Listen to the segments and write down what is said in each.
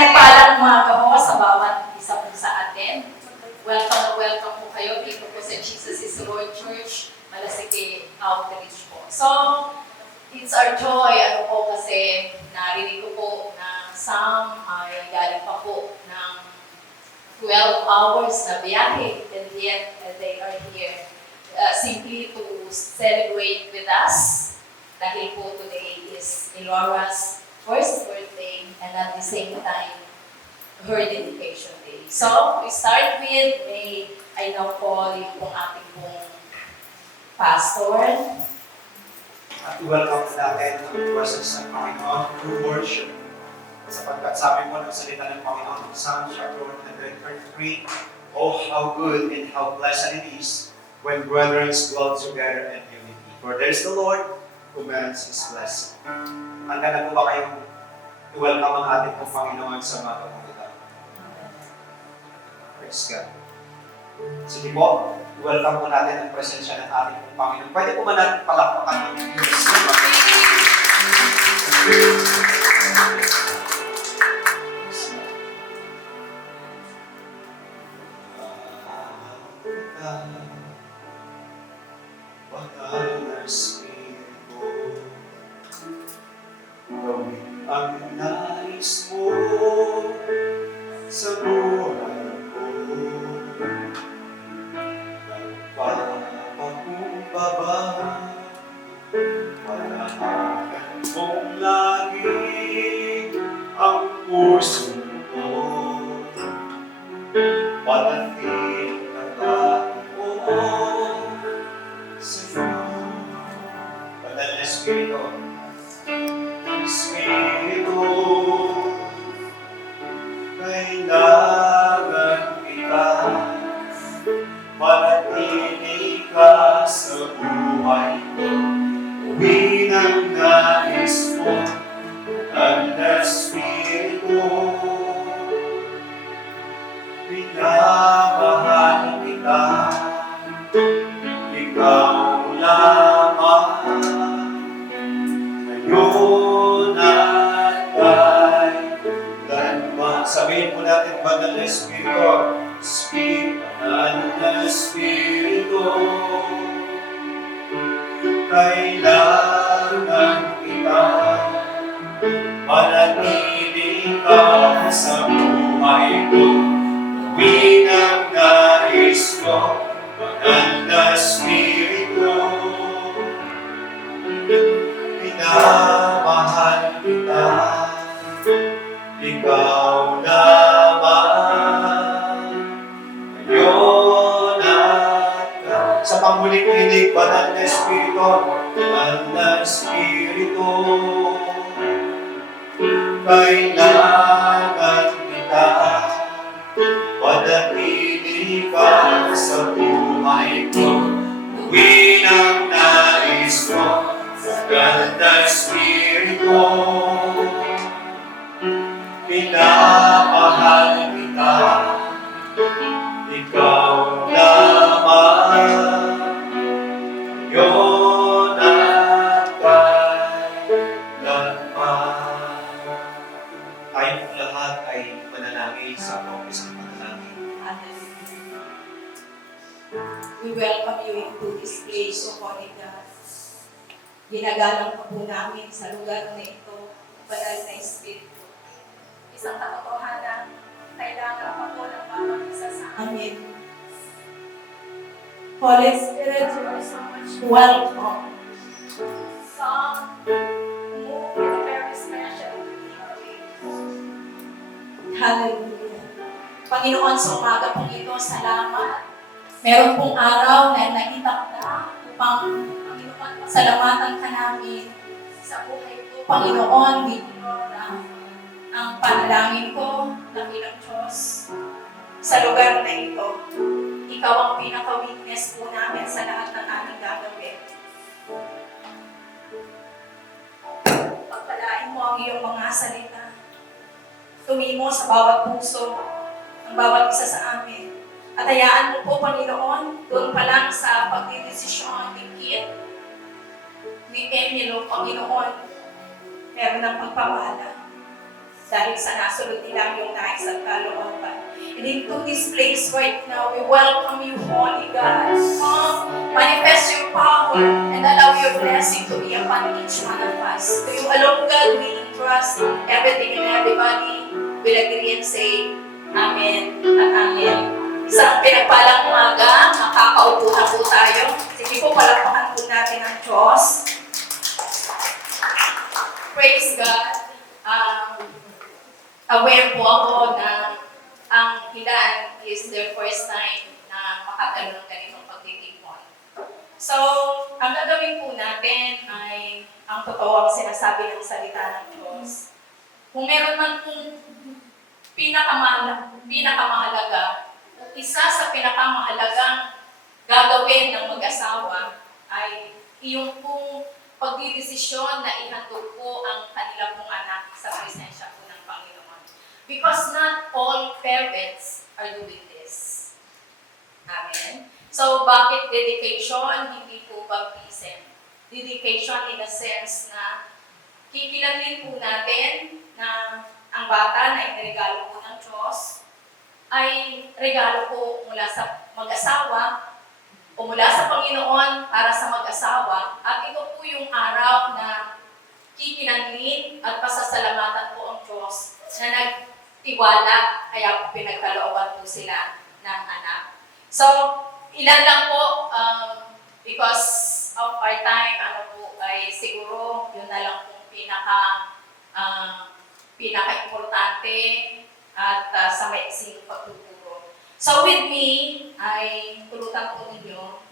Mapagpalang umaga po sa bawat isa po sa atin. Welcome na welcome po kayo dito po sa Jesus is Lord Church, Malasike Outreach po. So, it's our joy, kasi narinig ko po na some ay galing pa po ng 12 hours na biyahe, and yet they are here simply to celebrate with us. Dahil po today is Elora's first birthday and at the same time, her dedication day. So, we start with I now call yung pong ating pong pastor. At i-welcome natin ang presence ng Panginoon through worship. Sapagkat sabi mo ng salita ng Panginoon, Psalm chapter 133, oh, how good and how pleasant it is when brethren dwell together in unity. For there is the Lord who merits His blessing. Handa na po ba kayong i-welcome ang ating pong Panginoon sa mga kapatid? Praise God. Sige po, welcome po natin ang presensya ng ating pong Panginoon. Pwede po ba natin palakpakan ng Diyos? Gawin ang nais mo sa buhay ko. Nagpapakumbaba, palahakan mong lagi ang puso ko. Palating nagtatakbo sa'yo. Banal na Espiritu, Espiritu, kailangan kita, manatili ka sa buhay ko. Uwi ng nais mo, ang Espiritu, pinamahal kita, ikaw lamang. Ngayon at kailanman. Sabihin po natin, Banal na Espiritu, Banal na Espiritu, kailangan kita, manatili ka sa buhay ko. Uwi ng nais ko, Banal na Espiritu, minamahal kita, ikaw lamang. Ngayon at sa panghuling hinig, Banal na Espiritu, Banal na Espiritu, kailangan kita, manatili ka sa buhay ko. Uwi ng nais ko, Banal na Espiritu, pinamahal kita, ikaw lamang. Ngayon at kailanman. Tayong lahat ay manalangin sa isang panalangin. We welcome you into this place, O Holy God. Ginagalang pa po namin sa lugar na ito, Banal na Espiritu. Isang katotohanan, kailangan pa po ng bawat isa sa amin. Holy Spirit, you are so much welcome. Some move in a very special way. Hallelujah. Panginoon, sa umaga pong ito, salamat. Meron pong araw na nakitakda upang, Panginoon, pasalamatan ka namin sa buhay ko. Panginoon, Panginoon, ang panalangin ko, dakilang Diyos, sa lugar na ito. Ikaw ang pinaka-witness po namin sa lahat ng aming gagawin. Pagpalain mo ang iyong mga salita. Tumimo sa bawat puso, ang bawat isa sa amin. At hayaan mo po, Panginoon, doon pa lang sa pagdidesisyon ni Kit, ni Emilio, Panginoon, meron ng pagpapala. dahil sa nasunod nila yung nais at kalooban. And into this place right now, we welcome you, Holy God. Come, manifest your power and allow your blessing to be upon each one of us. To you alone, God, we entrust everything and everybody. Will agree and say, Amen at Amen. Isang pinagpalang umaga, makakaupo na po tayo. Sige po, palakpakan po natin ang Diyos. Praise God. Aware po ako na ang ilan is their first time na makakaroon ng ganitong pagtitipon. So, ang gagawin po natin ay ang totoo ang sinasabi ng salita ng Diyos. Kung meron man pong pinakamahalaga, isa sa pinakamahalagang gagawin ng mag-asawa ay iyong pong pagdidesisyon na ihandog po ang kanila pong anak sa presensya po ng Panginoon. Because not all parents are doing this. Amen? So, bakit dedication? Hindi po baptism. Dedication in a sense na kikilalin po natin na ang bata na iniregalo po ng Diyos ay regalo po mula sa mag-asawa o mula sa Panginoon para sa mag-asawa. At ito po yung araw na kikinanlin at pasasalamatan po ang Diyos na nagtiwala, kaya po pinagkalooban po sila ng anak. So, ilan lang po, because of our time, ay siguro yun na lang pong pinaka-importante at sa maiksing pagtuturo. So with me, ay tulutan po ninyo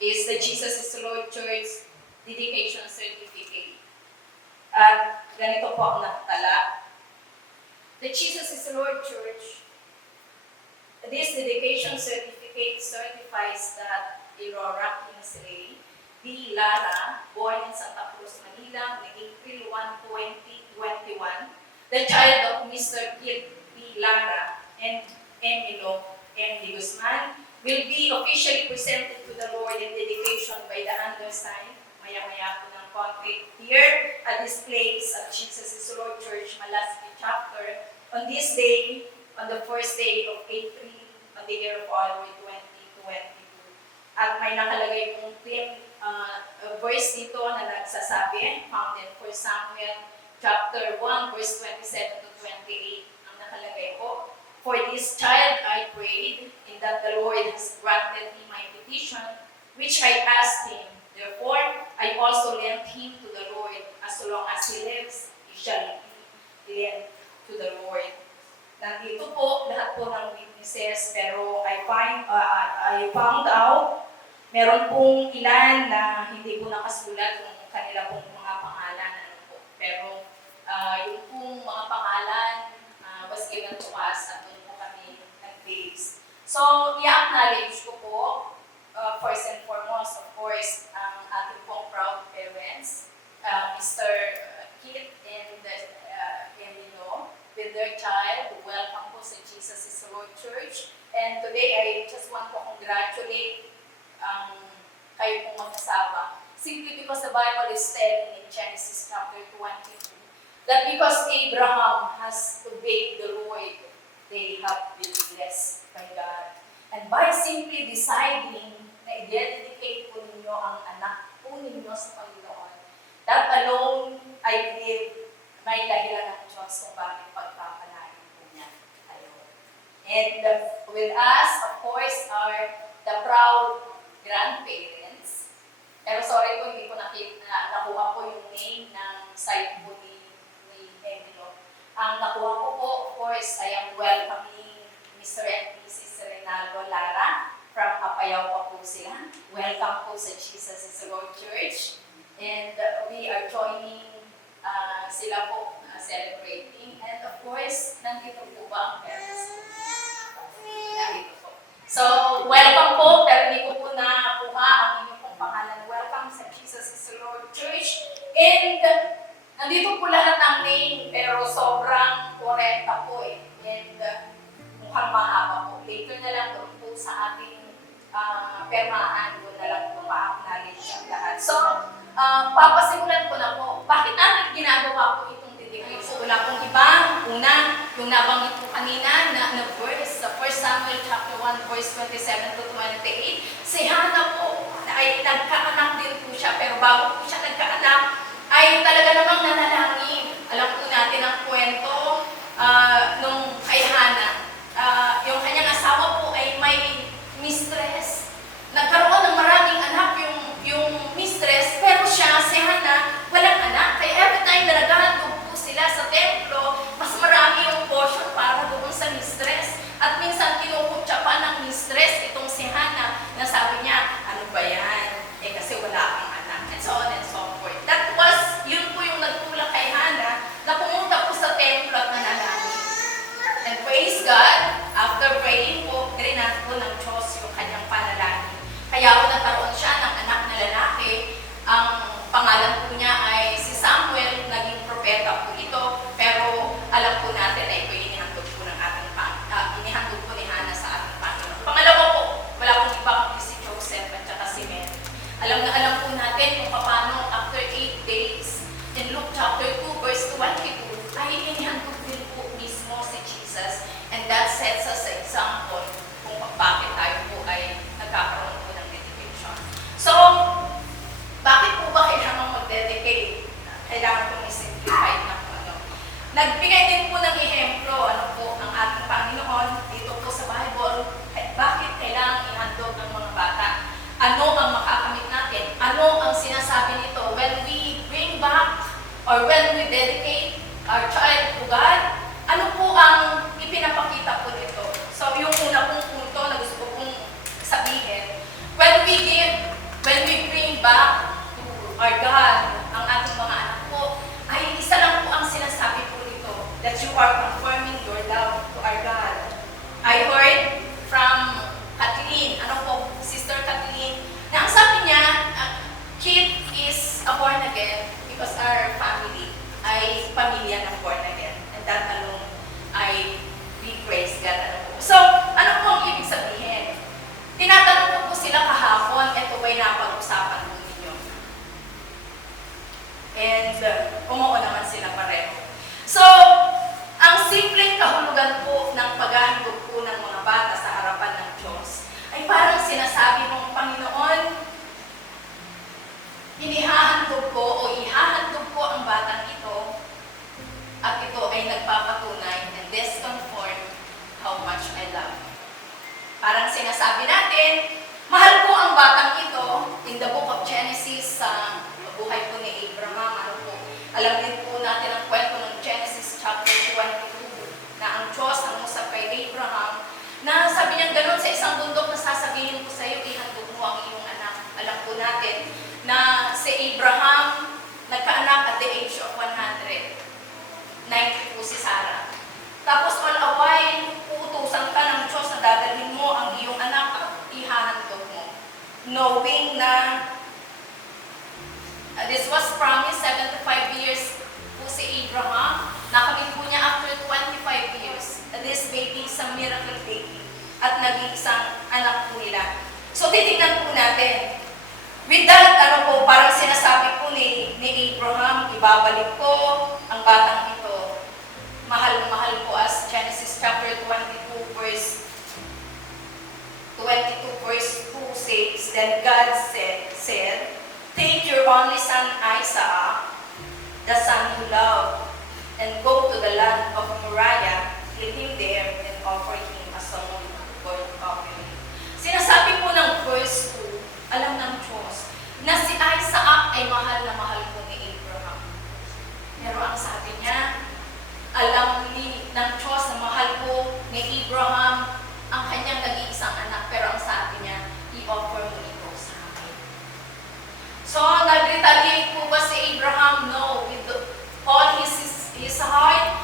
is the Jesus is Lord Church Dedication Certificate. At ganito po ang nakatala. The Jesus is Lord Church, this dedication certificate certifies that Aurora Kingsley B. Lara, born in Santa Cruz, Manila, on April 1, 2021, the child of Mr. Kit B. Lara and Emilio M. D. Guzman, will be officially presented to the Lord in dedication by the undersigned, maya-maya po ng konti, here at this place at Jesus is Lord Church, Malasiki Chapter, on this day, on the first day of April, on the year of our Lord 2022. At may nakalagay pong verse dito na nagsasabi, found in 1 Samuel chapter 1, verse 27 to 28, ang nakalagay po. For this child I prayed, in that the Lord has granted me my petition, which I asked him. Therefore, I also lent him to the Lord. As long as he lives, he shall be lent to the Lord. Nandito po lahat po ng witnesses, pero I found out meron pong ilan na hindi po nakasulat yung kanila pong mga pangalan. Pero yung pong mga pangalan was given to us at doon po kami nag-base. So, i-acknowledge ko po, first and foremost, of course, ang ating pong proud parents, Mr. Kit and Emilio, with their child. Welcome po sa Jesus is Lord Church. And today, I just want to congratulate kayo pong mag-asawa. Simply because the Bible is telling in Genesis chapter 22 that because Abraham has obeyed the Lord, they have been blessed by God. And by simply deciding na i-dedicate po ninyo ang anak po ninyo sa Panginoon, that alone, I believe, may dahilan ng Diyos kung bakit pagpapalain po niya kayo. And with us, of course, are the proud grandparents. Pero sorry po, hindi ko nakuha po yung name ng side po ni Emilio. Ang nakuha ko po, of course, I am welcoming Mr. and Mrs. Reynaldo Lara from Apayao pa po sila. Welcome po sa Jesus is Lord Church. And we are joining sila po celebrating. And of course, nandito po ba ang parents? Nandito po. So, welcome po, pero hindi ko po nakuha ang inyong pong pangalan. Welcome sa Jesus is Lord Church. And nandito po lahat ng name, pero sobrang 40 po eh. And mukhang mahaba po. Later na lang doon po sa ating permaan, doon na lang po ma-acknowledge ang lahat. So, papasimulan ko na po. Bakit natin ginagawa po itong dedication wala pong iba. Una, yung nabanggit ko kanina na verse sa 1 Samuel chapter 1 verse 27 to 28. Si Hannah po ay nagkaanak din po siya, pero bago po siya nagkaanak ay talaga namang nanalangin. Alam po natin ang kwento nung kay Hannah. Yung kanyang asawa po ay may mistress. Nagkaroon ng maraming anak yung mistress, pero siya, si Hannah, walang anak. Kaya every time na naghahandog po sila sa templo, mas marami yung portion para doon sa mistress. At minsan kinukutya pa ng mistress itong si Hannah na sabi niya, ano ba yan? Kasi wala kang anak. And so on and so forth. Yun po yung nagtulak kay Hannah na pumunta po sa templo at nanalangin. And praise God, after praying po, grinant po ng Diyos yung kanyang panalangin. Kaya po nagkaroon siya ng anak na lalaki. Ang pangalan po niya ay si Samuel, naging propeta po ito. Pero alam po natin na ito inihandog po ng ating inihandog po ni Hannah sa ating Panginoon. Pangalawa po, wala pong ibang si Joseph at saka si Mary. Alam na alam po natin kung paano after 8 days, in Luke chapter 2 verse 22, ay inihandog din po mismo si Jesus. And that sets us an example kung bakit tayo po ay nagkakaroon po ng dedication. So, bakit po ba kailangan mag-dedicate? Kailangan po i-simplify na po ano. Nagbigay din po ng ehemplo, ano po, ang ating Panginoon dito po sa Bible. Bakit kailangan ihandog ang mga bata? Ano ang makakamit natin? Ano ang sinasabi nito? When we bring back or when we dedicate our child to God, ano po ang ipinapakita po nito? So, yung una pong punto na gusto ko pong sabihin, when we bring back to our God ang ating mga anak po, ay isa lang po ang sinasabi po nito, that you are confirming your love to our God. I heard from Kathleen, Sister Kathleen, na ang sabi niya, Kit is a born again because our family ay pamilya ng born again. And that alone ay we praise God. So, ano po ang ibig sabihin? Tinatanong ko po sila kahapon, ito ba'y napag-usapan po ninyo? And umuo naman sila pareho. So, ang simpleng kahulugan po ng paghahandog po ng mga bata sa harapan ng Diyos ay parang sinasabi mong Panginoon, inihahandog ko o ihahandog ko ang batang ito at ito ay nagpapatunay and this confirm how much I love you. Parang sinasabi natin, mahal ko ang batang ito in the book of Genesis sa buhay po ni Abraham. Alam din po natin ang kwento ng Genesis chapter 22 na ang Diyos ang usap kay Abraham na sabi niya gano'n sa isang bundok na sasabihin ko sa iyo, ihandog mo ang iyong anak. Alam po natin na si Abraham nagkaanak at the age of 100. 90 po si Sarah. Tapos all a while, uutusan ka ng Diyos na dadalhin mo ang iyong anak at ihahandog mo. Knowing na this was promised 75 years po si Abraham. Nakamit po niya after 25 years. This baby is a miracle baby. At naging isang anak po nila. So titignan po natin. With that, parang sinasabi po ni Abraham, ibabalik ko ang batang ito. Mahal na mahal po as Genesis chapter 22 verse 2 says, Then God said, Take your only son Isaac, the son you love, and go to the land of Moriah, kill him there, and offer him as a burnt offering. Sinasabi po ng verse 2, alam ng Diyos, na si Isaac ay mahal na mahal po ni Abraham. Pero ang sabi niya, alam ng Diyos na mahal po ni Abraham ang kanyang nag-iisang anak, pero ang sabi niya, i-offer mo ito sa akin. So, nag-retaliate po ba si Abraham? No. With all his heart,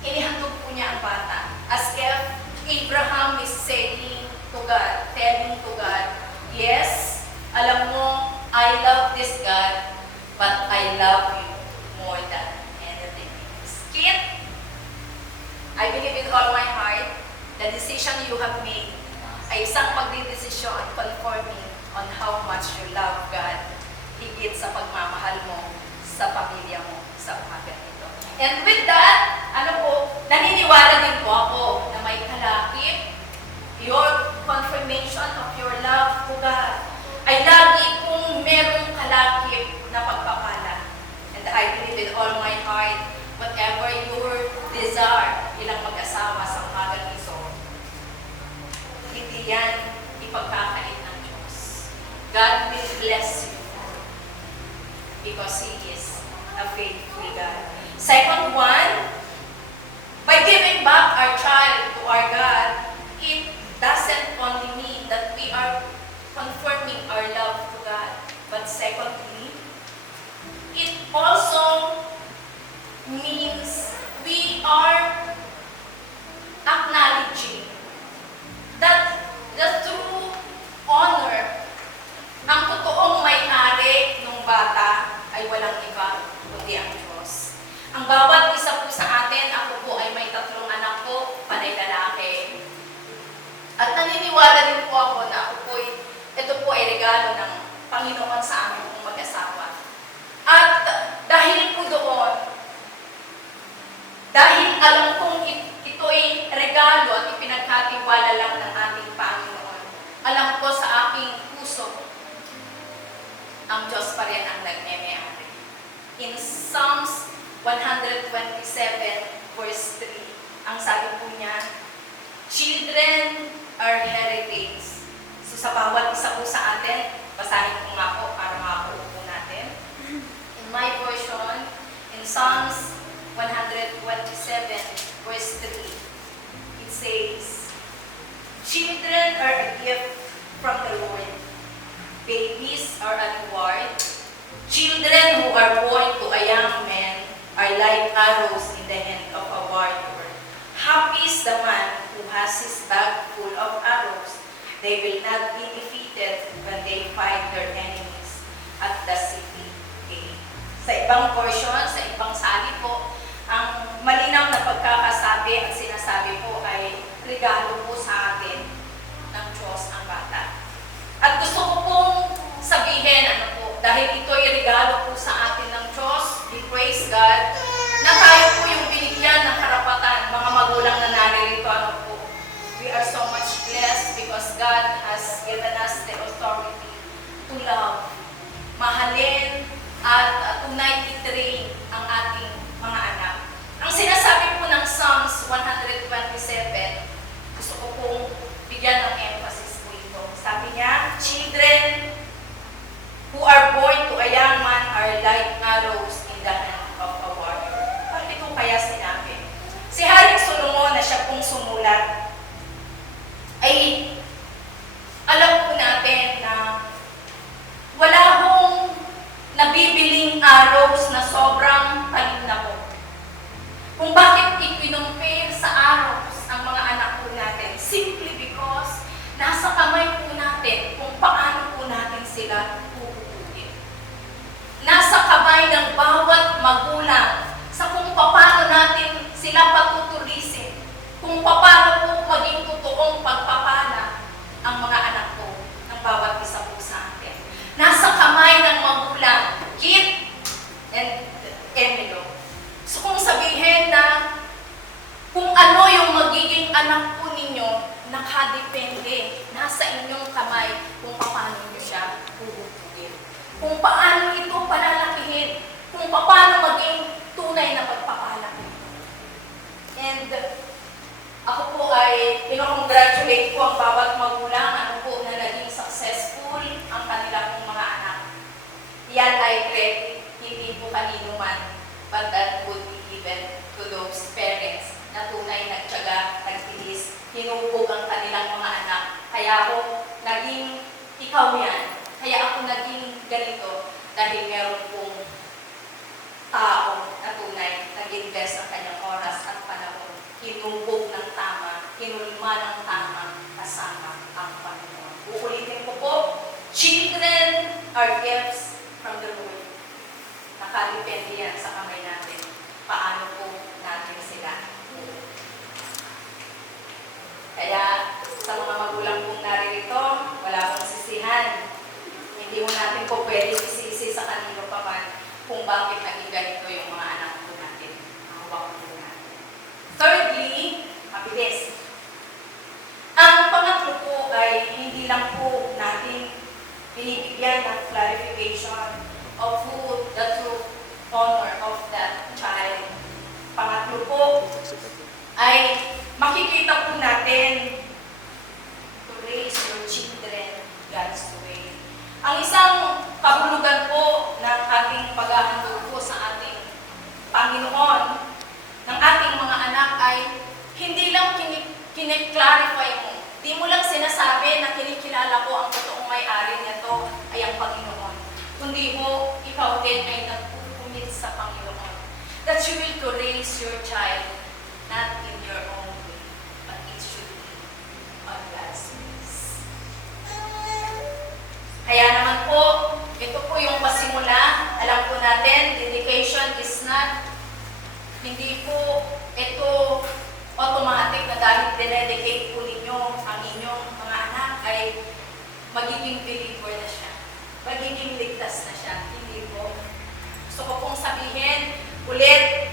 inihandog po niya ang bata. As if Abraham is saying to God, telling to God, yes, alam mo, I love this God, but I love you more than anything else. Kit, I believe with all my heart, the decision you have made ay isang pagdidesisyon conforming on how much you love God, higit sa pagmamahal mo sa pamilya mo sa umaga nito. And with that, naniniwala din po ako na may kalakip, your confirmation of your love to God ay lagi kung merong kalakip na pagpapala. And I believe with all my heart, whatever your desire bilang mag-asawa sa umagang ito, hindi yan ipagkakait ng Diyos. God will bless you because He is a faithful God. Second one, by giving back our child to our God, it doesn't only mean that we are confirming our love to God, but secondly, it also means we are acknowledging that the true honor, ang totoong may-ari ng bata ay walang iba kundi ang Diyos. Ang bawat isa po sa atin, ako po ay may 3 anak po, panay lalaki. At naniniwala din po ako na ito po ay regalo ng Panginoon sa amin pong mag-asawa. At dahil po doon, dahil alam kong ito ay regalo at ipinagkatiwala lang ng ating Panginoon, alam ko sa aking puso, ang Diyos pa rin ang nagme-may-ari. In Psalms 127 verse 3, ang sabi po niya, children are heritage. So sa bawat isa po sa atin, basahin ko nga po para makakuha po natin. In my version, in Psalms 127 verse 3, it says, children are a gift from the Lord. Babies are a reward. Children who are born to a young man are like arrows in the hand of a warrior. Happy is the man who has his bag full of arrows. They will not be defeated when they fight their enemies at the city gate. Sa ibang portion, sa ibang sali po, ang malinaw na pagkakasabi at sinasabi po ay regalo po sa atin ng Diyos ang bata. At gusto ko pong sabihin, dahil ito ay regalo po sa atin ng Diyos, we praise God, na tayo po yung binigyan ng karapatan, mga magulang na naririto, we are so much blessed because God has given us the authority to love, mahalin, at tunay i-train ang ating mga anak. Ang sinasabi po ng Psalms 127, gusto ko pong bigyan ng emphasis po ito. Sabi niya, children who are born to a young man are like arrows in the hand of a warrior. Bakit ito kaya sinabi? Si Haring Solomon na siya pong sumulat, ay alam po natin na wala hong nabibiling arrows na sobrang talim na po. Kung bakit ikinumpir sa arrows ang mga anak po natin, simply because nasa kamay po natin kung paano po natin sila pupuputin. Nasa kamay ng bawat magulang sa kung paano natin sila patutulisin, kung paano po maging totoong pagpapala ang mga anak po ng bawat isa po sa atin. Nasa kamay ng magulang, Kit and Emilo. So kung sabihin na kung ano yung magiging anak po ninyo, nakadepende, nasa inyong kamay kung paano nyo siya huhugugin. Kung paano ito palalakihin, kung paano maging tunay na pagpapalaki. And ako po ay pinakongratulate ko ang bawat magulang, po na naging successful ang kanila pong mga anak. Yan ay credit, hindi po kanino man, but that would be given to those parents na tunay nagtiyaga, nagtiis, hinubog ang kanilang mga anak. Kaya ako naging ikaw yan. Kaya ako naging ganito dahil meron pong tao na tunay nag-invest ang kanyang oras at panahon. Hinubog ng tama, hinulma ng tama kasama ang Panginoon. Uulitin ko po, children are gifts from the Lord. Nakadepende yan sa kamay natin. Paano po natin sila? Kaya sa mga magulang pong naririto, wala pong sisihan. Hindi mo natin po pwede isisi sa kanino pa man kung bakit naging ganito yung mga anak po natin. makikita po natin to raise your children God's way. Ang isang kahulugan po ng ating paghahandog po sa ating Panginoon, ng ating mga anak ay hindi lang kiniklarify mo. Di mo lang sinasabi na kinikilala ko ang totoong may-ari nito ay ang Panginoon. Kundi mo, ikaw din ay nagpupunit sa Panginoon. That you will to raise your child not in your own way, but it should be on God's ways. Kaya naman po, ito po yung pasimula. Alam po natin, dedication is not, hindi po ito automatic na dahil dinedicate po ninyo ang inyong mga anak ay magiging believer na siya. Magiging ligtas na siya. Hindi po. Gusto ko pong sabihin, ulit,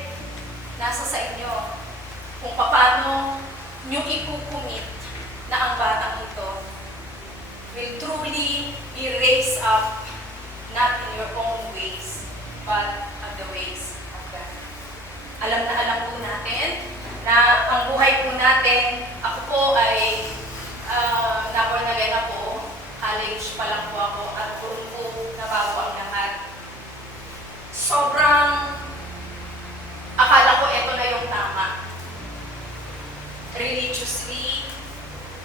nasa sa inyo kung paano nyo ikukumit na ang batang ito will truly be raised up not in your own ways, but on the ways of God. Alam na alam po natin na ang buhay po natin, ako po ay naborn again na po, college pa lang po ako at doon po nabago ang lahat. Sobrang akala ko ito na yung tama. Religiously,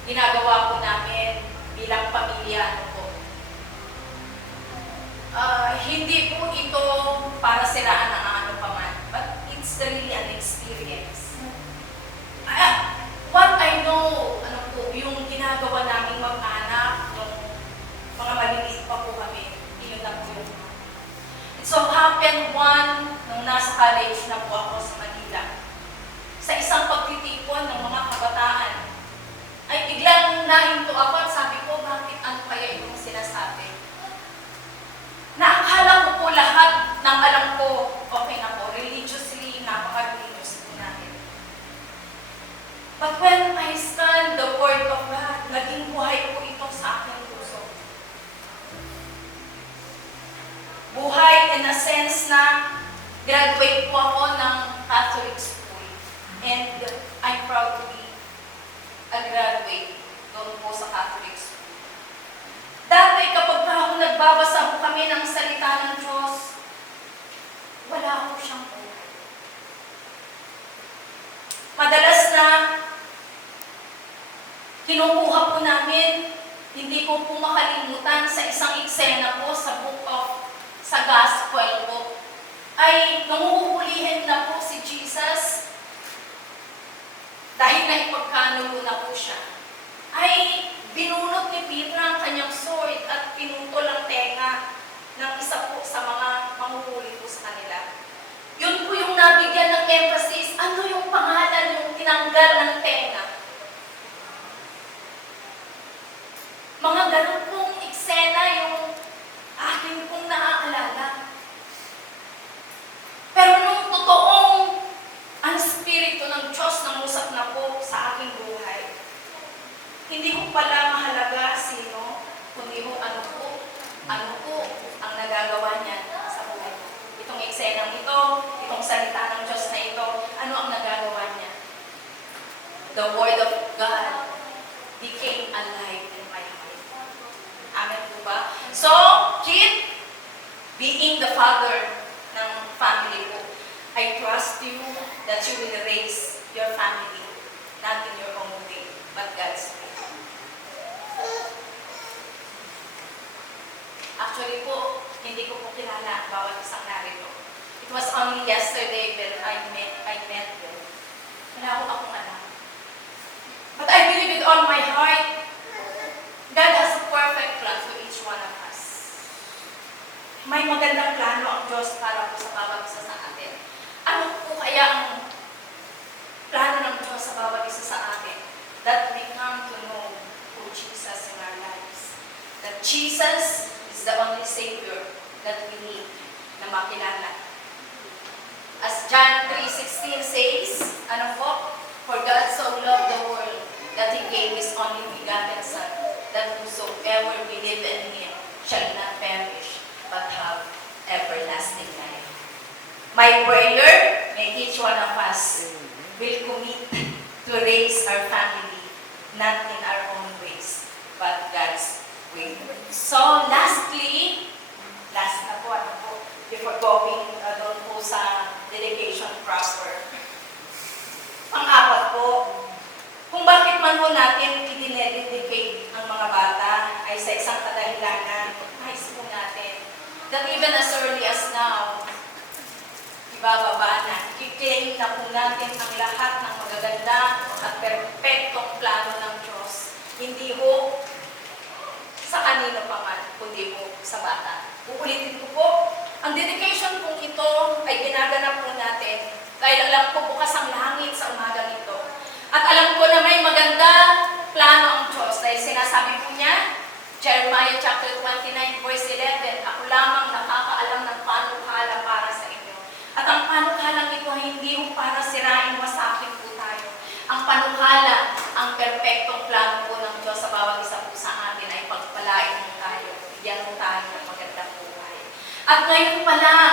ginagawa po namin bilang pamilya po. Hindi po ito para siraan ng ano paman, but it's really an experience. What I know, ano po, yung ginagawa naming mag-anak, nung mga maliliit pa po kami, yun na po yung it so happened nung nasa college na po ako sa Manila, sa isang pagtitipon ng mga kabataan, ay biglang nahinto ako at sabi ko, bakit ano kaya yung sinasabi? Naakala ko po lahat ng alam ko, okay na po, religiously, napaka-religious po natin. But when I stand the Word of God, naging buhay po ito sa aking puso. Buhay in a sense na graduate po ako ng Catholic school. And I'm proud to be a graduate doon po sa Catholic school. Dati kapag ako nagbabasa po kami ng salita ng Diyos, wala ko siyang buhay. Madalas na kinukuha po namin, hindi ko po makalimutan sa isang eksena po sa book of, sa gospel po, ay nanguhulihin na po si Jesus dahil na ipagkanulo na po siya. Ay binunot ni Peter ang kanyang sword at pinutol ang tenga ng isa po sa mga manghuhuli po sa kanila. Yun po yung nabigyan ng emphasis, ano yung pangalan yung tinanggal ng tenga. Mga ganun pong eksena yung akin pong naaalala. Pero nung totoong ang Espiritu ng Diyos nangusap na po sa aking buhay, hindi ko pala mahalaga sino, kundi ho ano po ang nagagawa niya sa buhay ko. Itong eksenang ito, itong salita ng Diyos na ito, ano ang nagagawa niya? The Word of God became alive in my life. Amen po ba? So, kid, being the father ng family ko, I trust you that you will raise your family, not in your own way, but God's way. Actually po, hindi ko po kilala ang bawat isang narito. It was only yesterday that I met them. Wala ko akong alam. But I believe with all my heart, God has a perfect plan for each one of us. May magandang plano ang Diyos para po sa bawat isa sa atin. Ano po kaya ang plano ng Diyos sa bawat isa sa atin? That we come to know who Jesus in our lives. That Jesus is the only Savior that we need na makilala. As John 3:16 says, ano po? For God so loved the world that He gave His only begotten Son, that whosoever believe in Him shall not perish, but have everlasting life. My prayer, may each one of us will commit to raise our family, not in our own ways, but God's way. So lastly, last na po, before going doon po sa dedication proper. Pang-apat po, kung bakit man po natin i-dedicate ang mga bata ay sa isang kadahilanan, nais po natin, that even as early as now, ibababa na, i-claim na po natin ang lahat ng magaganda at perpektong plano ng Diyos. Hindi po sa kanino pa man, kundi po sa bata. Uulitin ko po, ang dedication po ito ay ginaganap po natin dahil alam ko bukas ang langit sa umagang ito. At alam ko na may maganda plano ang Diyos dahil sinasabi po niya, Jeremiah chapter 29 verse 11, ako lamang nakakaalam ng panukala para sa inyo. At ang panukalang ito ay hindi po para sirain, wasakin po tayo. Ang panukala, ang perpektong plano po ng Diyos sa bawat isa po sa atin ay pagpalain mo tayo, bigyan mo tayo ng magandang buhay. At ngayon pa lang,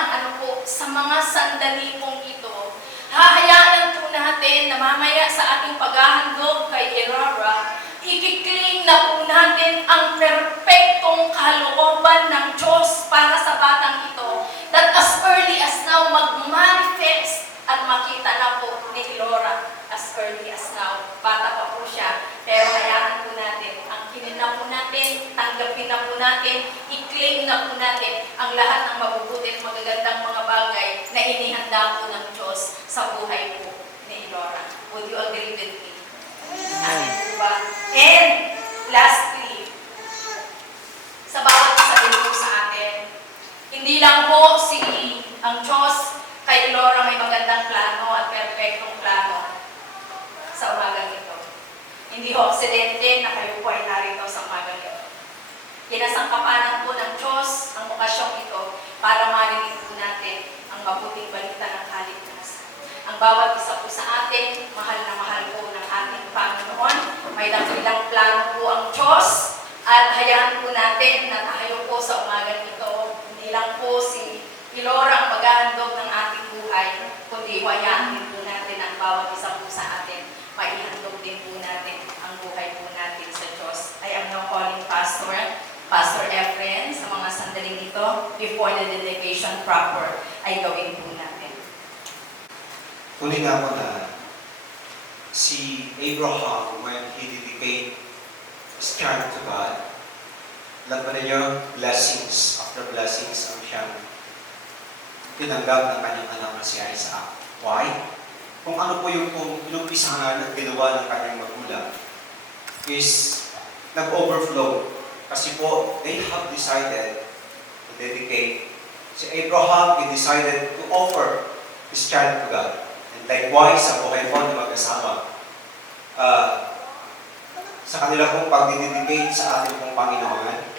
sa mga sandali pong ito, hahayaan po natin na mamaya sa ating paghahandog kay Aurora, ikiklaim na po natin ang perpektong kalooban ng Diyos para sa batang ito, that as early as now, mag-manifest at makita na po ni Aurora as early as now. Bata pa po siya, pero hayaan po natin, ang kinin na po natin, tanggapin na po natin, i-claim na po natin ang lahat ng mabubuti at magagandang mga bagay na inihanda po ng Diyos sa buhay po ni Aurora. Would you agree with me? Amen po ba? And lastly, sa bawat sabi po sa atin, hindi lang po ang Diyos kay Aurora may magandang plano at perpektong plano sa umagang ito. Hindi ho aksidente na kayo po ay narito sa umagang ito. Kinasangkapanan po ng Diyos ang okasyong ito para marinig po natin ang mabuting balita ng kaligtasan. Ang bawat isa po sa atin, mahal na mahal po ng ating Panginoon. May dakilang plano po ang Diyos at hayaan po natin na tayo po sa umagang ito. Hindi lang po si Aurora ang maghahandog ng ating buhay, kundi hayaan din po natin ang bawat isa po sa atin. Maihandog din po natin ang buhay po natin sa Diyos. I am now calling Pastor Efren sa mga sandaling ito before the dedication proper ay gawin po natin. Tuloy nga po na si Abraham, when he dedicated his child to God, alam pa ninyo, blessings after blessings ang siyang tinanggap ng kanyang anak na si Isaac. Why? Kung ano po yung inumpisahan at ginawa ng kanyang magulang is nag-overflow. Kasi po, they have decided to dedicate. Si Abraham, he decided to offer his child to God. And likewise, sa buhay po ng mag-asawa, sa kanila pong pag-dedicate sa ating pong Panginoon,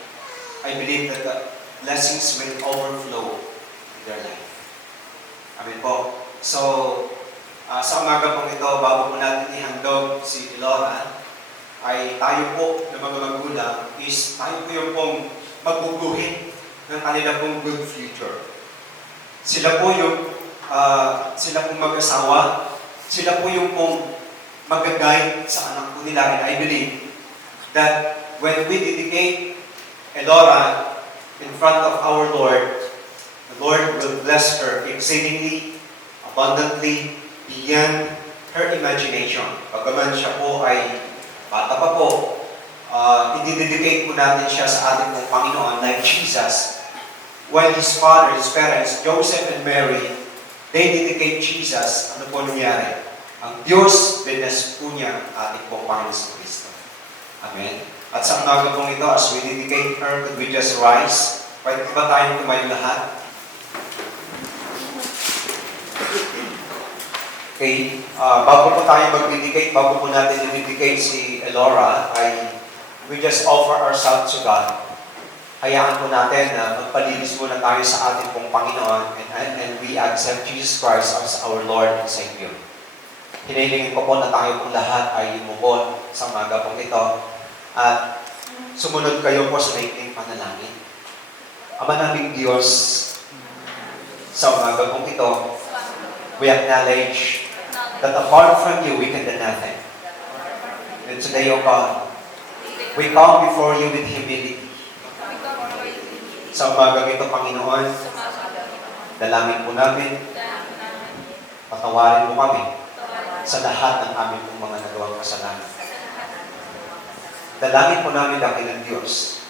I believe that the blessings will overflow in their life. Amen po. So, sa umaga pong ito, bago po natin ihandog si Aurora, ay tayo po na mga magulang is tayo po yung pong magbubuhin ng kanila pong good future. Sila po pong mag-asawa, sila po yung pong mag-guide sa anak po nila. And I believe that when we dedicate Aurora in front of our Lord, the Lord will bless her exceedingly, abundantly, beyond her imagination. Pagkaman siya po ay bata pa po, i-dedicate po natin siya sa ating pong Panginoon like Jesus. When his father, his parents, Joseph and Mary, they dedicate Jesus, ano po nangyari? Ang Diyos, binas po niya ang ating pong Panginoon Kristo. Amen. At sa umaga pong ito, as we dedicate her, could we just rise? Pwede ba tayong tumayo lahat? Okay, bago po tayo mag-dedicate, bago po natin i-dedicate si Aurora, ay we just offer ourselves to God. Hayaan po natin na magpalinis muna tayo sa ating pong Panginoon and we accept Jesus Christ as our Lord and Savior. Hinilingin ko po na tayo pong lahat ay umubon sa umaga pong ito at sumunod kayo po sa maikling panalangin. Ama naming Diyos, sa umaga pong ito, we acknowledge that apart from you, we can do nothing. And today, O God, we come before you with humility. Sa umagang ito, Panginoon, dalangin po namin, patawarin mo kami sa lahat ng aming pong mga nagawang kasalanan. Dalangin po namin laki ng Diyos.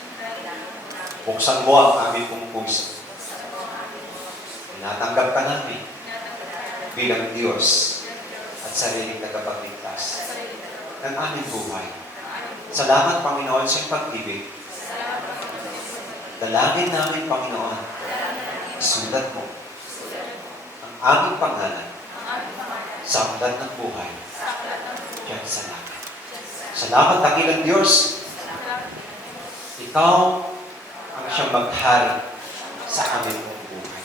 Buksan mo ang aming pong puso. Natanggap ka namin bilang Diyos at sariling tagapagligtas ng aming buhay. Salamat, Panginoon, sa pag-ibig. Dalangin namin, Panginoon, isulat mo ang aming pangalan sa aklat ng buhay diyan sa langit. Salamat, dakilang Diyos. Ikaw ang siyang maghari sa aming buhay.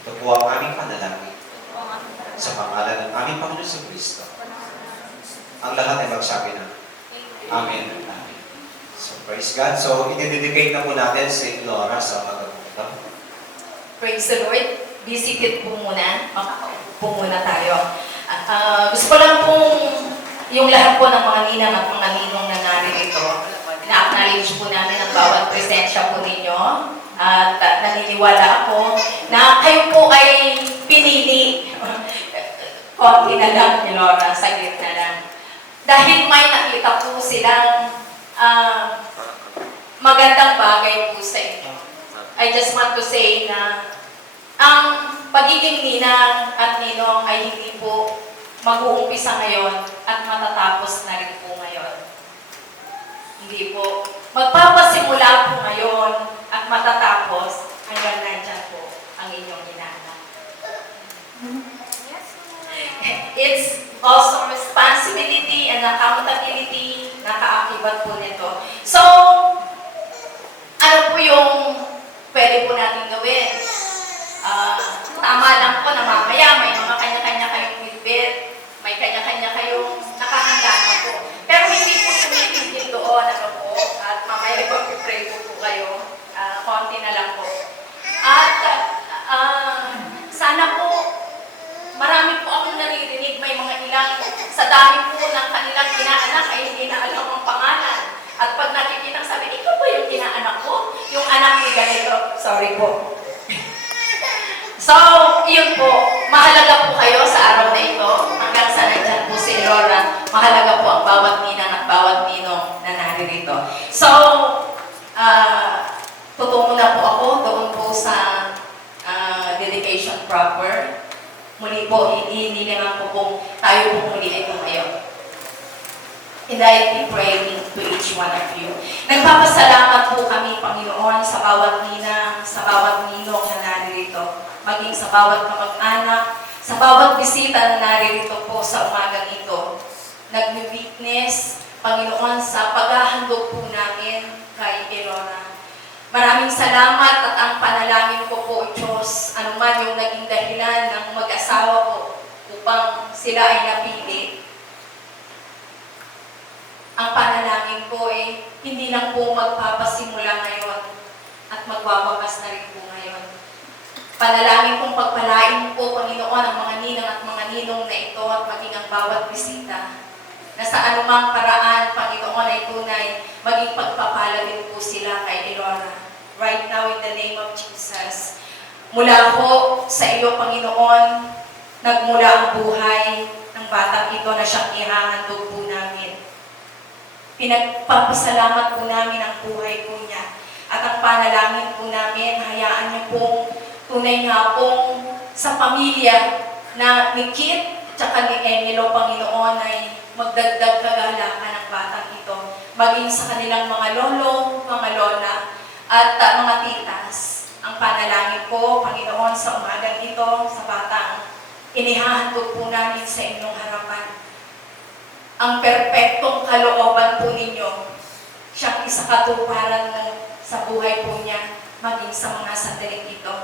Ito po ang aming panalangin sa pangalan ng aming Panginoon sa Kristo. Ang lahat ay magsabi na, Amen. Amen. So, praise God. So, i-dedicate na po natin si Laura sa magagawin. Praise the Lord. Be seated po muna. Makakaupo po muna tayo. Gusto ko lang pong yung lahat po ng mga ninang at mga ninong na narito, na-acknowledge po namin ang bawat presensya po ninyo. At naniniwala ako na kayo po ay pinili. Konti na lang, ni Laura, saglit na lang. Dahil may nakita po silang magandang bagay po sa inyo. I just want to say na ang pagiging ninang at ninong ay hindi po mag-uumpisa ngayon at matatapos na rin po ngayon. Hindi po. Magpapasimula po ngayon at matatapos hanggang nandyan po ang inyong inaanak. It's also responsibility and accountability na kaakibat po nito. So, ano po yung pwede po natin gawin? Tama lang po na mamaya may mga kanya-kanya kayong bitbit, may kanya-kanya kayong nakahanda na po. Pero hindi po tumitigil doon, ano po, at mamaya ipag-pray po kayo, konti na lang po. At sana po, marami po akong naririnig, may mga ilang, sa dami po ng kanilang inaanak ay hindi na alam ang pangalan. At pag nakikita, sabi, ikaw ba yung inaanak ko? Yung anak ni ganito. Sorry po. So, yun po. Mahalaga po kayo sa araw na ito. Hanggang sa nandyan po si Aurora, mahalaga po ang bawat ninang at bawat ninong na naririto. So, tutungo na po ako doon po sa dedication proper. Muli po, hinihilingan ko pong tayo po muli ay tumayo. And I be praying to each one of you. Nagpapasalamat po kami, Panginoon, sa bawat ninang, sa bawat ninong na naririto, maging sa bawat kamag-anak, sa bawat bisita na naririto po sa umagang ito. Nag-witness, Panginoon, sa paghahandog po namin kay Aurora. Maraming salamat at ang panalangin ko po, Diyos, anuman yung naging dahilan ng mag-asawa po upang sila ay napili. Ang panalangin ko hindi lang po magpapasimula ngayon at magwawakas na rin po ngayon. Panalangin kong pagpalain po, Panginoon, ang mga ninang at mga ninong na ito at maging ang bawat bisita na sa anumang paraan, Panginoon, ay tunay, maging pagpapala din po sila kay Aurora. Right now, in the name of Jesus. Mula po sa iyo, Panginoon, nagmula ang buhay ng batang ito na siyang ihahandog po namin. Pinagpapasalamat po namin ang buhay po niya. At ang panalangin po namin, hayaan niyo pong tunay nga pong sa pamilya na ni Kit at ni Emilo, Panginoon, ay magdagdag kagalakan ng batang ito. Maging sa kanilang mga lolo, mga lola, at mga titas. Ang panalangin ko, Panginoon, sa umagang ito, sa batang, inihahandog po namin sa inyong harapan. Ang perpektong kalooban po ninyo, siyang isakatuparan mo sa buhay po niya, maging sa mga sandaling ito.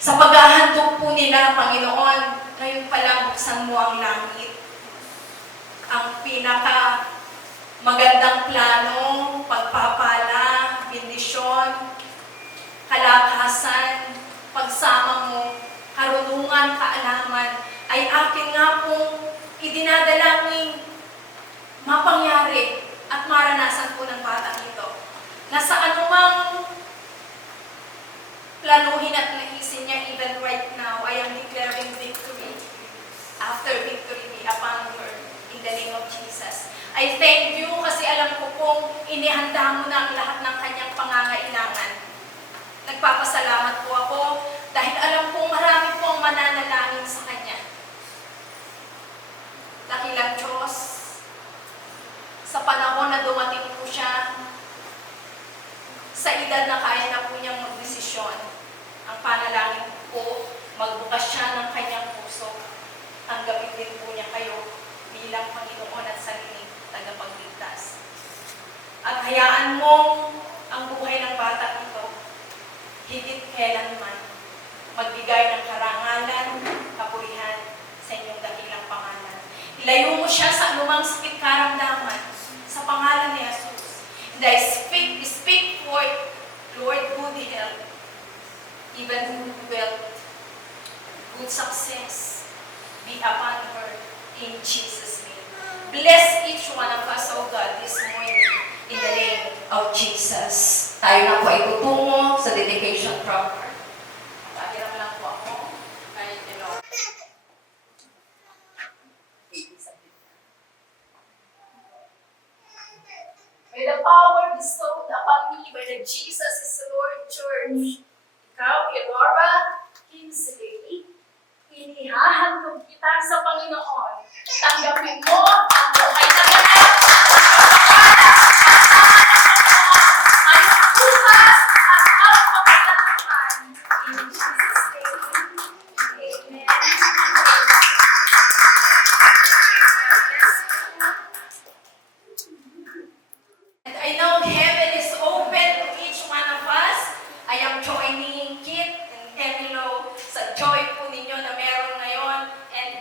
Sa paghahandog po nila, Panginoon, ngayon pa lang buksan mo ang langit. Ang pinaka magandang plano, pagpapala, bendisyon, kalakasan, pagsama mo, karunungan, kaalaman, ay akin nga pong idinadalangin mapangyari at maranasan po ng batang ito na sa anumang planuhin at naisin niya even right now, I am declaring victory. After victory be upon her in the name of Jesus. I thank you kasi alam ko pong inihanda mo na ang lahat ng kanyang pangangailangan. Nagpapasalamat po ako dahil alam kong marami po ang mananalangin sa kanya. Dakilang Diyos, sa panahon na dumating po siya, sa edad na kaya na po niyang magdesisyon, ang panalangin po, magbukas siya ng kanyang puso. Tanggapin din po niya kayo bilang Panginoon at sariling tagapagligtas. At hayaan mong ang buhay ng batang ito, higit kailanman, magbigay ng karangalan, kapurihan sa inyong dakilang pangalan. Ilayo mo siya sa anumang sakit karamdaman sa pangalan ni Jesus. And I speak for Lord, good health, even good wealth, good success be upon her in Jesus' name. Bless each one of us, O God, this morning in the name of Jesus. Tayo na po ay tutungo sa dedication proper. Pakiram lang po ako kay Lord. May the power bestowed upon me by the Jesus is the Lord Church. Ikaw, Elora Kinsley, inihahandog kita sa Panginoon. Tanggapin mo ang buhay na ganap. Ay bukas at ang kapalakan. In Jesus' name, amen. And I know heaven is open to each one of us. I am joining Kit and Emilo sa joy po ninyo na meron ngayon. And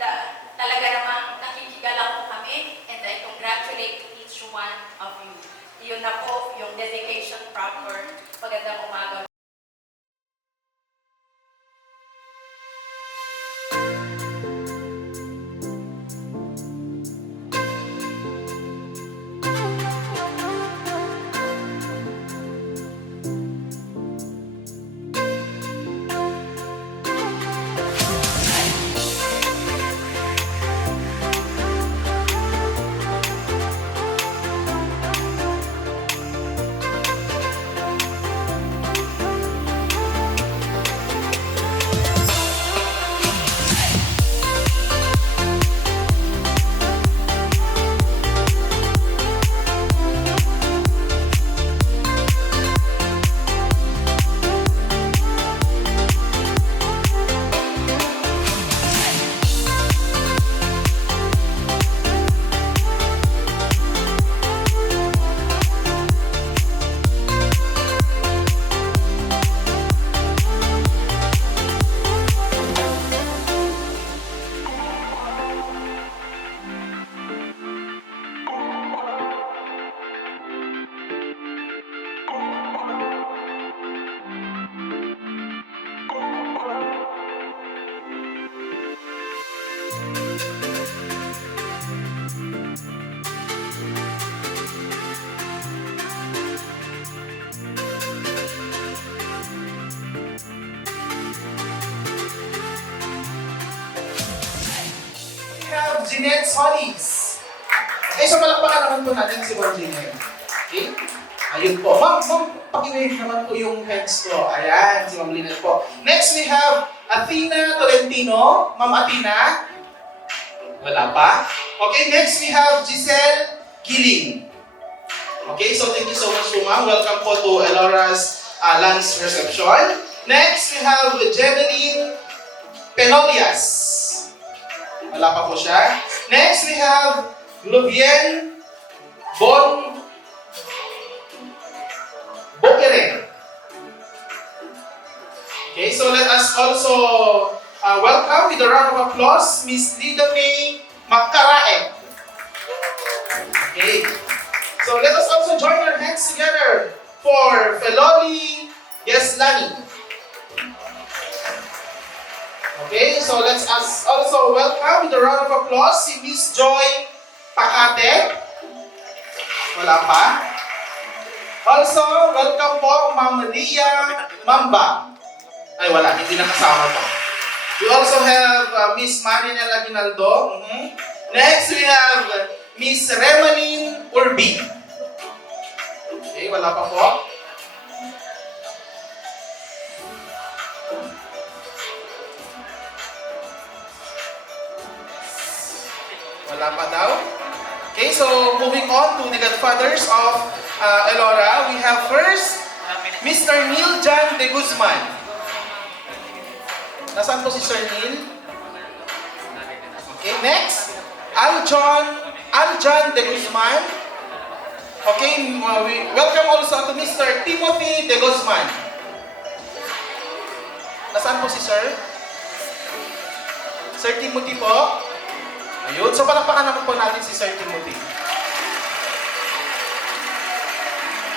talaga namang nakikigala po kami. And I congratulate each one of you. Yun na po yung dedication proper. Magandang umaga. Jeanette Solis. Okay, so palakpakan naman po natin si Ma'am Jeanette. Okay? Ayun po. Ma'am, paki-wave naman po yung hands ko. Ayan, si Ma'am Jeanette po. Next, we have Athena Tolentino. Ma'am Athena. Wala pa. Okay, next we have Giselle Giling. Okay, so thank you so much po, ma'am. Welcome po to Elora's lunch reception. Next, we have Jeveline Penolias. Wala pa po siya. Next, we have Luvien Bokeren. Okay, so let us also welcome with a round of applause, Miss Lida May Makarae. Okay, so let us also join our hands together for Feloli Yeslani. Okay, so let's also welcome with a round of applause si Miss Joy Pakate. Wala pa. Also, welcome po Ma'am Ria Mamba. Ay, wala. Hindi na kasama to. We also have Miss Marinel Aguinaldo. Next, we have Miss Remaline Urbi. Okay, wala pa po. Wala pa daw. Okay, so moving on to the godfathers of Elora, we have first Mr. Neil John De Guzman. Nasaan po si Sir Neil? Okay, next, Aljan De Guzman. Okay, we welcome also to Mr. Timothy De Guzman. Nasaan po si Sir? Sir Timothy po. Ayun, so palakpakan naman po natin si Sir Timothy.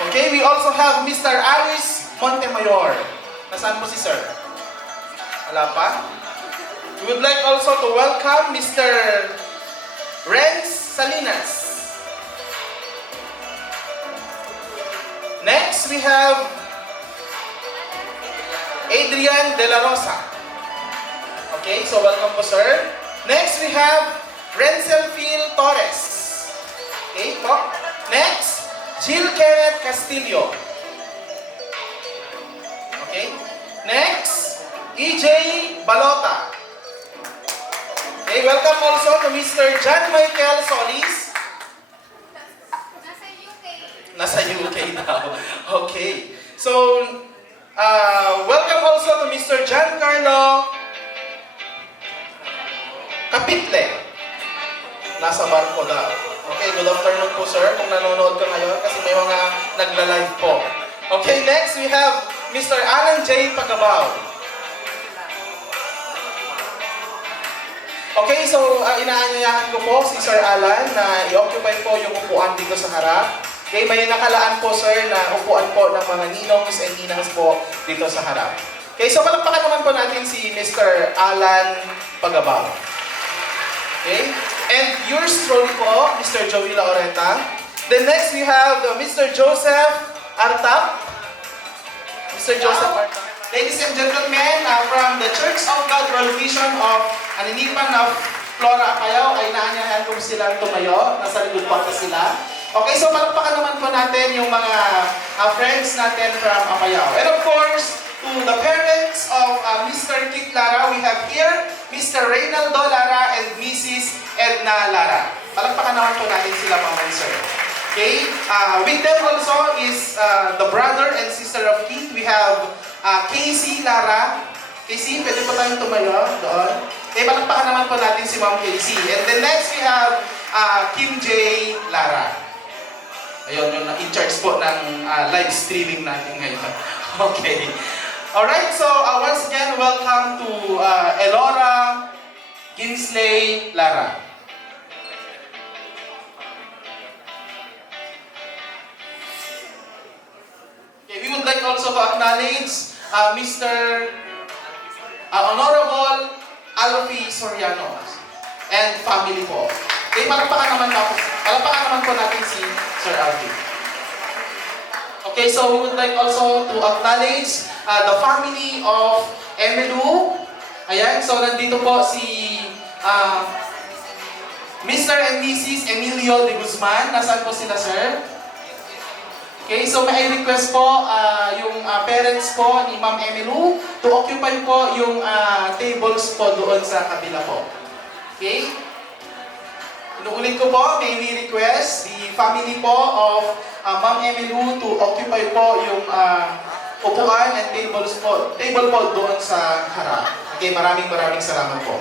Okay, we also have Mr. Aris Montemayor. Nasaan po si Sir? Wala pa? We would like also to welcome Mr. Renz Salinas. Next, we have Adrian De La Rosa. Okay, so welcome po sir. Next, we have Renzel Phil Torres. Okay po. Next, Jill Kenneth Castillo. Okay. Next, EJ Balota. Okay, welcome also to Mr. John Michael Solis. Nasa UK daw. Okay. So, welcome also to Mr. Giancarlo Kapitle. Nasa barko daw. Okay, good afternoon po sir kung nanonood ka ngayon kasi may mga nagla-live po. Okay, next we have Mr. Alan J. Pagabaw. Okay, so inaanyayahan ko po si Sir Alan na i-occupy po yung upuan dito sa harap. Okay, may nakalaan po sir na upuan po ng mga ninongs and ninangs po dito sa harap. Okay, so palakpakan naman po natin si Mr. Alan Pagabaw. Okay, and yours truly po, Mr. Joey Laureta. Then next we have Mr. Joseph Artap. Mr. Joseph Artap. Ladies and gentlemen, from the Church of God World Vision of Aninipan of Flora Apayao, ay naanyahan ko silang tumayo. Nasa likod po sila. Okay, so palakpakan naman po natin yung mga friends natin from Apayao. And of course, to the parents of Mr. Kit Lara, we have here Mr. Reynaldo Lara and Mrs. Edna Lara. Palakpakan naman po natin sila mga sir. Okay, with them also is the brother and sister of Kit. We have Casey Lara. Casey, pwede po tayong tumayo doon. Okay, palakpakan naman po natin si Ma'am Casey. And then next we have Kim J. Lara. Ayun, yung in-charge po ng live streaming natin ngayon. Okay. Alright, so once again, welcome to Elora Kinsley Lara. Okay, we would like also to acknowledge Mr. Honorable Alfie Soriano and family po. Okay, palakpakan naman po natin si Sir Alfie. Okay, so we would like also to acknowledge the family of Emelu. Ayan, so nandito po si Mr. and Mrs. Emilio de Guzman. Nasaan po sila, sir? Okay, so may request po yung parents po ni Ma'am Emelu to occupy po yung tables po doon sa kabila po. Okay? Inuulit ko po, may we request the family po of Ma'am Emelu to occupy po yung upuan and table po doon sa harap. Okay, maraming salamat po.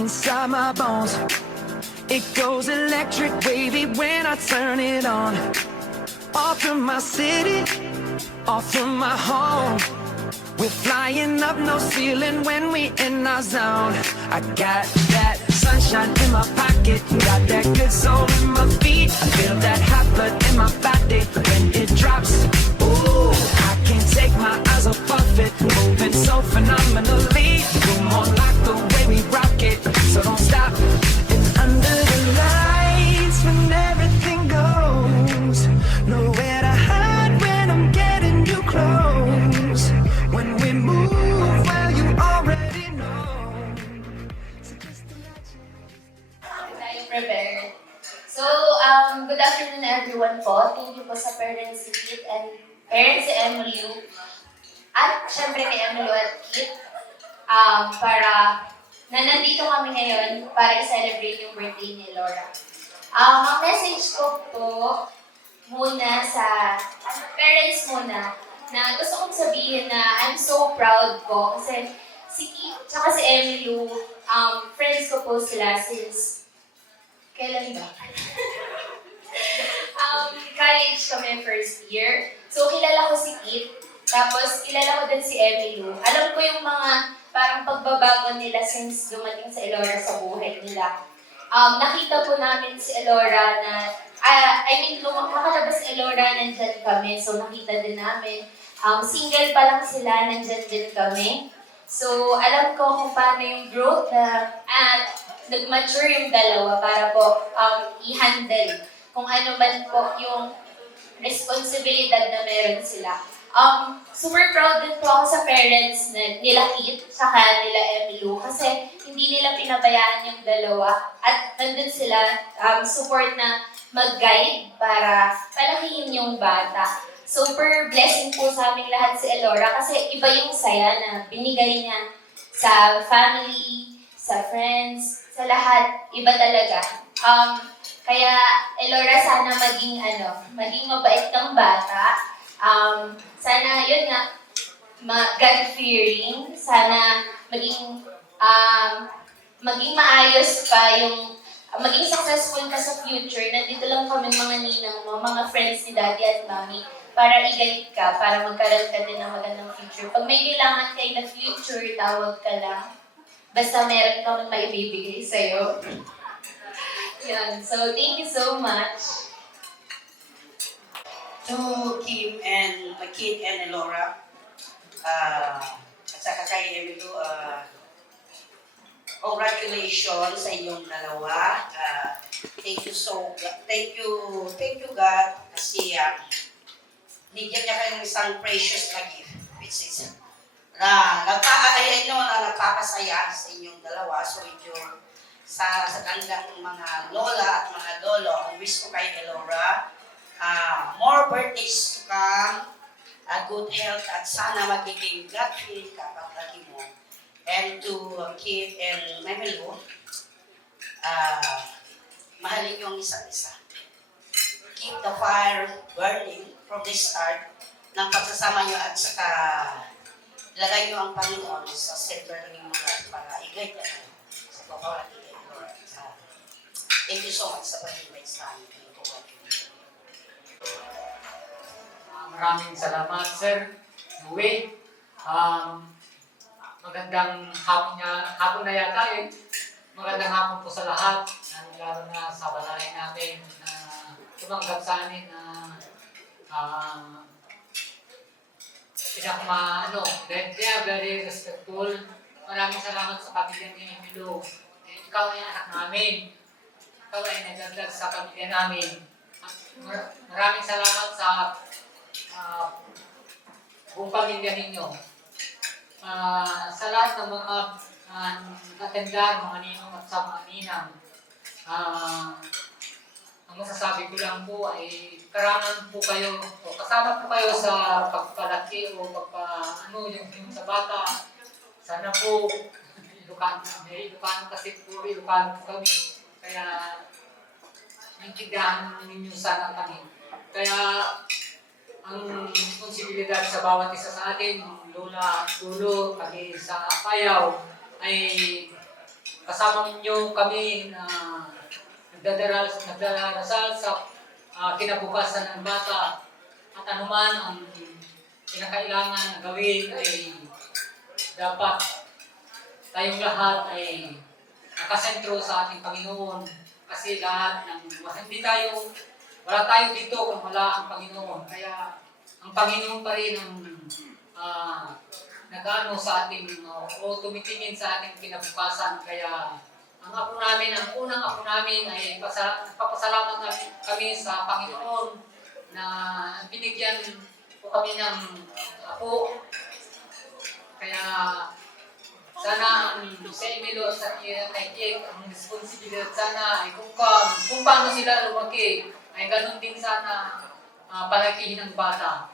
inside my bones. It goes electric wavy when I turn it on. Off from my city, off from my home. We're flying up no ceiling when we in our zone. I got that sunshine in my pocket, got that good soul in my feet. I feel that hot blood in my body when it drops. Ooh, I can't take my eyes off of it, moving so phenomenally. You're more like the way we rock it, so don't stop. And under the lights when everything goes, nowhere to hide when I'm getting you close. When we move, well, you already know. So just imagine. Tayo prepared. So, good afternoon everyone po. Thank you po sa parents si Kit and parents si Emily. At syempre kay Emily at Kit. Para na nandito kami ngayon para i-celebrate yung birthday ni Laura. Ang message ko po muna sa parents muna na gusto kong sabihin na I'm so proud po kasi si Kit tsaka si Emily, friends ko po sila since kailan ba? College kami first year. So, kilala ko si Kit. Tapos, kilala ko din si Emily. Alam ko yung mga parang pagbabago nila since dumating sa Elora sa buhay nila. Nakita po namin si Elora na, nakakalabas si Elora, nandyan kami. So, nakita din namin. Single pa lang sila, nandyan din kami. So, alam ko kung paano yung growth na, at nag-mature yung dalawa para po i-handle kung ano man po yung responsibilidad na meron sila. Super proud din po ako sa parents na nila Kit saka nila Emily kasi hindi nila pinabayaan yung dalawa at nandun sila support na mag-guide para palakihin yung bata. Super blessing po sa aming lahat si Elora kasi iba yung saya na binigay niya sa family, sa friends, sa lahat. Iba talaga. Kaya Elora, sana maging mabait kang bata. Sana yun nga, God-fearing. Sana maging maayos pa yung maging successful ka sa future. Nandito lang kami mga ninang mo, mga friends ni Daddy at Mommy para i-guide ka, para magkaroon ka din ng magandang future. Pag may kailangan kayo na future, tawag ka lang. Basta meron kami maibibigay sa'yo. Yan. So, thank you so much. To Kim and Kit and Elora, at saka kay Emilio, congratulations sa inyong dalawa. Thank you God kasi bigyan niya kayong isang precious na gift, which is na nagpapasaya sa inyong dalawa. So sa kanilang mga lola at mga lolo, ang wish ko kay Elora, more birthdays to come, good health, at sana magiging God-fearing ka paglaki mo. And to Kit and Memelo, mahalin yung isa't isa. Keep the fire burning from the start ng pagsasama nyo at saka ilagay nyo ang Panginoon sa center ng inyong mga para i-guide ka kayo sa pagkawalaki kay Lord. Thank you so much sa pag-invite sa amin. Maraming salamat, Sir Louie. Magandang hapon na yata eh. Magandang hapon po sa lahat, lalo na sa balay natin na tumanggap sa amin na very respectful. Maraming salamat sa pamilya ni Emilio. Ikaw ay anak namin. Ikaw ay nagdagdag sa pamilya namin. Maraming salamat sa buong pamilya ninyo. Sa lahat ng mga katendar, mga ninong at sa mga ninang, ang masasabi ko lang po ay karangan po kayo o kasama po kayo sa pagpalaki o yung sa bata. Sana po, Ilocano kasi po, Ilocano po kami. Kaya, nagkigahan ninyo sana kami. Kaya, ang responsibilidad sa bawat isa sa atin, lola at lolo, kami sa Payaw, ay kasama ninyo kami na nagdarasal sa kinabukasan ng bata at anuman ang kinakailangan gawin ay dapat tayong lahat ay nakasentro sa ating Panginoon kasi lahat ng wala tayo dito kung wala ang Panginoon. Kaya ang Panginoon pa rin ang nag-ano sa ating o tumitingin sa ating kinabukasan. Kaya ang unang apo namin ay papasalamat kami sa Panginoon na binigyan po kami ng apo. Kaya sana sa Emilio at sa kay Kik, ang responsibilidad sana ay kung paano sila lumaki, ay ganun din sana palakihin ng bata.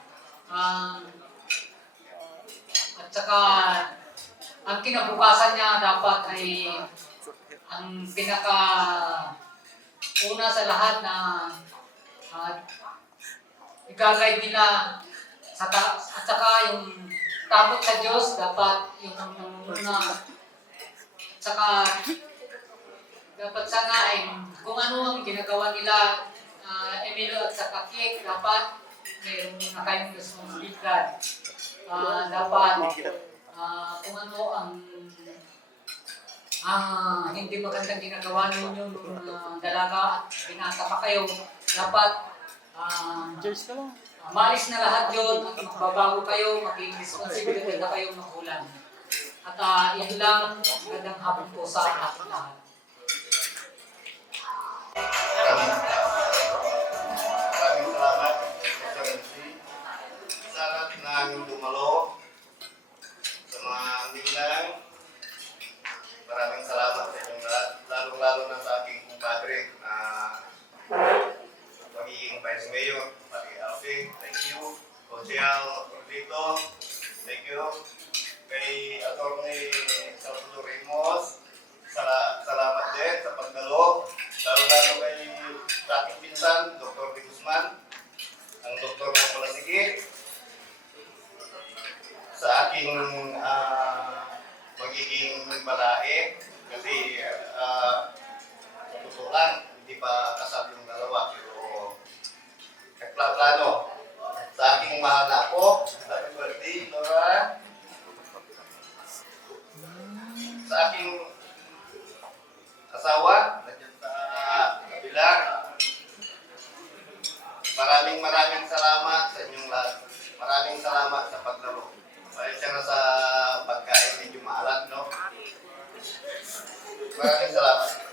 At saka ang kinabukasan niya dapat ay ang una sa lahat na i-guide nila at saka yung takot sa Diyos dapat yung una. At saka dapat sana ay kung ano ang ginagawa nila Emilio at saka Kik, dapat mayroon na kayong responsibilidad. Dapat kung ano ang hindi magandang ginagawa ninyo nung dalaga at binata pa kayo, dapat malis na lahat yun at magbabago kayo, maging responsibility na kayong magulang. At yan lang, magandang hapon po sa ating lahat. Maraming salamat sa MC. Sa lahat ng dumalo, sa mga ninang, maraming salamat sa inyong lahat, lalong-lalo na sa aking kumpadre na magiging Vice Mayor, pati Alvin, thank you. Konsehal Rodrito, thank you. Kay Atty. Salvador Ramos, salamat din sa pagdalo. Lalo-lalo kay sa aking pinsan, Dr. De Guzman, ang Dr. Malasigi, sa aking magiging balahe, kasi sa totoo lang, hindi pa kasal yung dalawa, pero nagplano. Sa aking mahal na po, happy birthday, Laura. Sa aking asawa, nandiyan sa kabila. Maraming salamat sa inyong lahat. Maraming salamat sa paglaro. Pasensya na sa pagkain, medyo maalat, no? Maraming salamat.